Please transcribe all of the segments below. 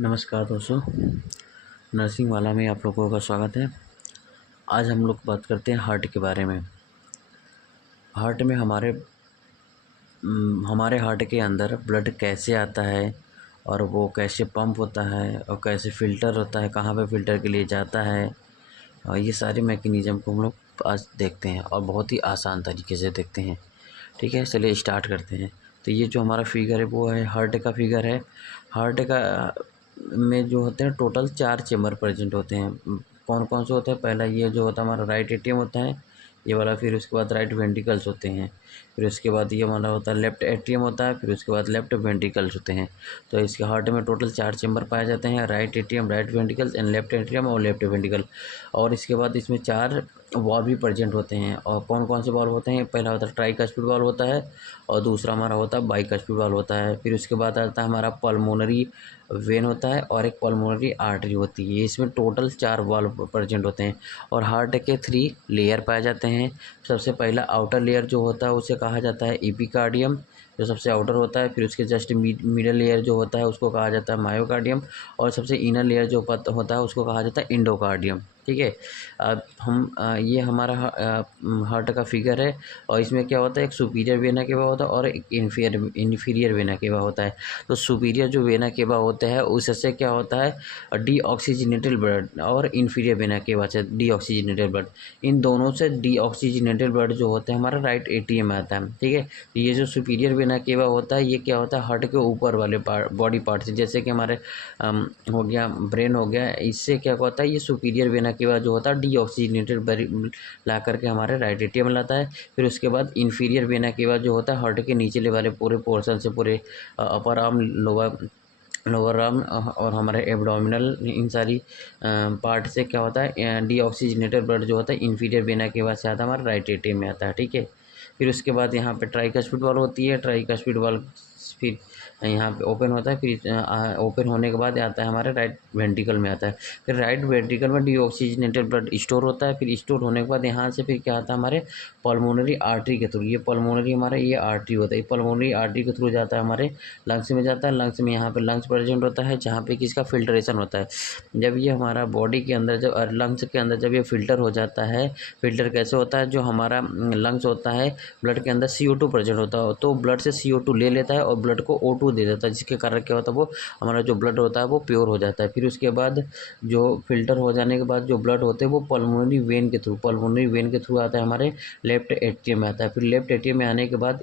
नमस्कार दोस्तों, नर्सिंग वाला में आप लोगों का स्वागत है। आज हम लोग बात करते हैं हार्ट के बारे में। हार्ट में हमारे हार्ट के अंदर ब्लड कैसे आता है और वो कैसे पंप होता है और कैसे फ़िल्टर होता है, कहाँ पे फ़िल्टर के लिए जाता है, और ये सारे मैकेनिज़्म को हम लोग आज देखते हैं और बहुत ही आसान तरीके से देखते हैं। ठीक है, चलिए स्टार्ट करते हैं। तो ये जो हमारा फिगर है वो है हार्ट का फिगर है। हार्ट का में जो होते हैं टोटल 4 चेम्बर प्रेजेंट होते हैं। कौन कौन से होते हैं? पहला ये जो होता है हमारा राइट एट्रियम होता है, ये वाला। फिर उसके बाद राइट वेंट्रिकल्स होते हैं। फिर उसके बाद ये हमारा होता है लेफ्ट एट्रियम होता है। फिर उसके बाद लेफ्ट वेंट्रिकल्स होते हैं। तो इसके हार्ट में टोटल 4 चेम्बर पाए जाते हैं, right atrium, right ventricles and left atrium और लेफ्ट वेंट्रिकल। और इसके बाद इसमें 4 वाल्व भी प्रेजेंट होते हैं। और कौन कौन से वाल्व होते हैं? पहला होता है ट्राइकस्पिड वाल्व होता है, और दूसरा हमारा होता है बाइकस्पिड वाल्व होता है। फिर उसके बाद आता है हमारा पल्मोनरी वेन होता है और एक पल्मोनरी आर्टरी होती है। इसमें टोटल 4 वाल्व प्रेजेंट होते हैं। और हार्ट के 3 लेयर पाए जाते हैं। सबसे पहला आउटर लेयर जो होता है उसे कहा जाता है एपिकार्डियम, जो सबसे आउटर होता है। फिर उसके जस्ट मिडल लेयर जो होता है उसको कहा जाता है मायोकार्डियम, और सबसे इनर लेयर जो होता है उसको कहा जाता है इंडोकार्डियम। ठीक है, अब ये हमारा हार्ट का फिगर है। और इसमें क्या होता है, एक सुपीरियर वेना केवा होता है और एक इन्फीरियर वेना केवा होता है। तो सुपीरियर जो वेना केवा होता है उससे क्या होता है, डीऑक्सीजनेटेड ब्लड, और इन्फीरियर वेना केवा से डीऑक्सीजनेटेड ब्लड। इन दोनों से डीऑक्सीजनेटेड ब्लड जो होता है हमारा राइट एट्रियम में आता है। ठीक है, तो ये जो सुपीरियर वेना केवा होता है ये क्या होता है, हार्ट के ऊपर वाले बॉडी पार्ट से, जैसे कि हमारे हो गया ब्रेन हो गया, इससे क्या होता है ये सुपीरियर वेना केवा जो होता है डीऑक्सीजनेटेड ला करके हमारे राइट एट्रियम में लाता है। फिर उसके बाद इन्फीरियर वेना केवा जो होता है हार्ट के नीचले वाले पूरे पोर्शन से, पूरे अपर आर्म, लोअर आर्म और हमारे एब्डोमिनल, इन सारी पार्ट से क्या होता है डीऑक्सीजनेटेड ब्लड जो होता है इन्फीरियर वेना केवा से आता है हमारे राइट एट्रियम में आता है। ठीक है, फिर उसके बाद यहाँ पे ट्राइकस्पिड वाल्व होती है। ट्राइकस्पिड वाल्व फिर यहाँ पे ओपन होता है। फिर ओपन होने के बाद आता है हमारे राइट वेंट्रिकल में आता है। फिर राइट वेंट्रिकल में डीऑक्सीजनेटेड ब्लड स्टोर होता है। फिर स्टोर होने के बाद यहाँ से फिर क्या आता है हमारे पल्मोनरी आर्टरी के थ्रू, ये पल्मोनरी हमारा ये आर्टरी होता है, पल्मोनरी आर्टरी के थ्रू जाता है हमारे लंग्स में जाता है। लंग्स में यहाँ पे लंग्स प्रेजेंट होता है जहाँ पे किसका फिल्ट्रेशन होता है। जब ये हमारा बॉडी के अंदर जब लंग्स के अंदर जब ये फिल्टर हो जाता है, फिल्टर कैसे होता है, जो हमारा लंग्स होता है ब्लड के अंदर CO2 प्रेजेंट होता है, तो ब्लड से CO2 ले लेता है और ब्लड को O2 दे देता है, जिसके कारण क्या होता है वो हमारा जो ब्लड होता है वो प्योर हो जाता है। फिर उसके बाद जो फिल्टर हो जाने के बाद जो ब्लड होते हैं वो पल्मोनरी वेन के थ्रू आता है हमारे लेफ्ट एट्रियम में आता है। फिर लेफ्ट एट्रियम में आने के बाद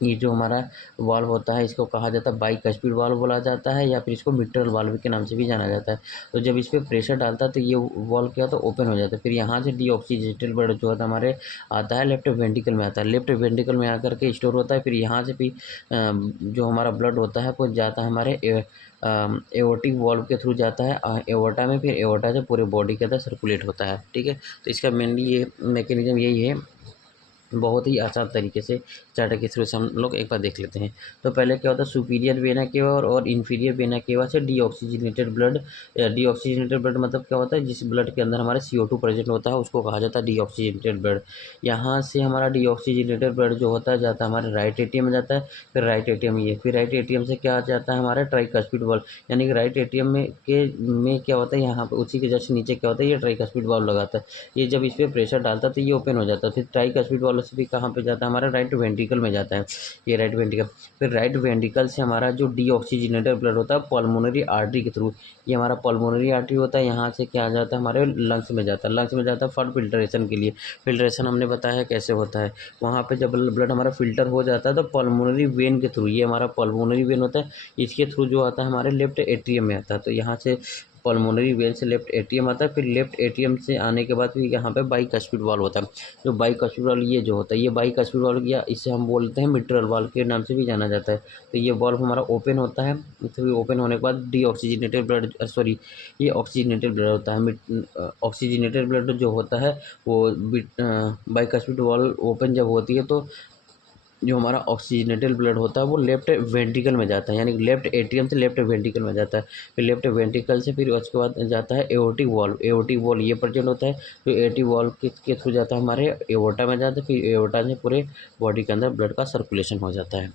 ये जो हमारा वाल्व होता है इसको कहा जाता है बाइकस्पिड वाल्व बोला जाता है, या फिर इसको मिट्रल वाल्व के नाम से भी जाना जाता है। तो जब इस पर प्रेशर डालता है तो ये वाल्व क्या होता है, ओपन हो जाता है। फिर यहाँ से डीऑक्सीजनेटेड ब्लड जो होता है हमारे आता है लेफ्ट वेंट्रिकल में आता है। लेफ्ट वेंट्रिकल में आकर के स्टोर होता है। फिर यहाँ से भी जो हमारा ब्लड होता है वो जाता है हमारे एओर्टिक वाल्व के थ्रू जाता है एओर्टा में। फिर एओर्टा से पूरे बॉडी के अंदर सर्कुलेट होता है। ठीक है, तो इसका मेनली ये मैकेनिज्म यही है। बहुत ही आसान तरीके से चार्ट के थ्रू से हम लोग एक बार देख लेते हैं। तो पहले क्या होता है, सुपीरियर वेना केवा और इन्फीरियर वेना केवा से डीऑक्सीजनेटेड ब्लड मतलब क्या होता है, जिस ब्लड के अंदर हमारे CO2 प्रेजेंट होता है उसको कहा जाता है डीऑक्सीजनेटेड ब्लड। यहाँ से हमारा डीऑक्सीजनेटेड ब्लड जो होता है जाता है हमारे राइट एट्रियम में जाता है। फिर राइट एट्रियम से क्या जाता है हमारा ट्राइकस्पिड वाल्व, यानी कि राइट एट्रियम में क्या होता है, यहाँ पे उसी के जस्ट नीचे क्या होता है ये ट्राइकस्पिड वाल्व लगाता है। ये जब इस पर प्रेशर डालता है तो ये ओपन हो जाता है। फिर ट्राइकस्पिड वाल्व से भी कहाँ पे जाता है, हमारा राइट वेंट्रिकल में जाता है, ये राइट वेंट्रिकल। फिर राइट वेंट्रिकल से हमारा जो डीऑक्सीजनेटेड ब्लड होता है पल्मोनरी आर्टरी के थ्रू, ये हमारा पल्मोनरी आर्टरी होता है, यहाँ से क्या आ जाता है हमारे लंग्स में जाता है। लंग्स में जाता है फॉर फिल्ट्रेशन के लिए। फिल्ट्रेशन हमने बताया है कैसे होता है। वहाँ पे जब ब्लड हमारा फिल्टर हो जाता है तो पल्मोनरी वेन के थ्रू, ये हमारा पल्मोनरी वेन होता है, इसके थ्रू जो आता है हमारे लेफ्ट एट्रियम में आता है। तो यहाँ से पल्मोनरी वेन से लेफ्ट एट्रियम आता है। फिर लेफ्ट एट्रियम से आने के बाद फिर यहाँ पे बाइकस्पिड वाल्व होता है। जो बाइकस्पिड वाल्व ये जो होता है, ये बाइकस्पिड वाल्व या इसे हम बोलते हैं मिट्रल वाल्व के नाम से भी जाना जाता है। तो ये वाल्व हमारा ओपन होता है। तो ओपन होने के बाद डीऑक्सीजनेटेड ब्लड ये ऑक्सीजनेटेड ब्लड होता है। ऑक्सीजनेटेड ब्लड जो होता है वो बाइकस्पिड वाल्व ओपन जब होती है तो जो हमारा ऑक्सीजनेटेड ब्लड होता है वो लेफ्ट वेंट्रिकल में जाता है, यानी लेफ्ट एट्रियम से लेफ्ट वेंट्रिकल में जाता है। फिर लेफ्ट वेंट्रिकल से फिर उसके बाद जाता है एओर्टिक वाल्व ये प्रेजेंट होता है। तो एओर्टिक वाल्व के थ्रू जाता है हमारे एओर्टा में जाता है। फिर एओर्टा से पूरे बॉडी के अंदर ब्लड का सर्कुलेशन हो जाता है।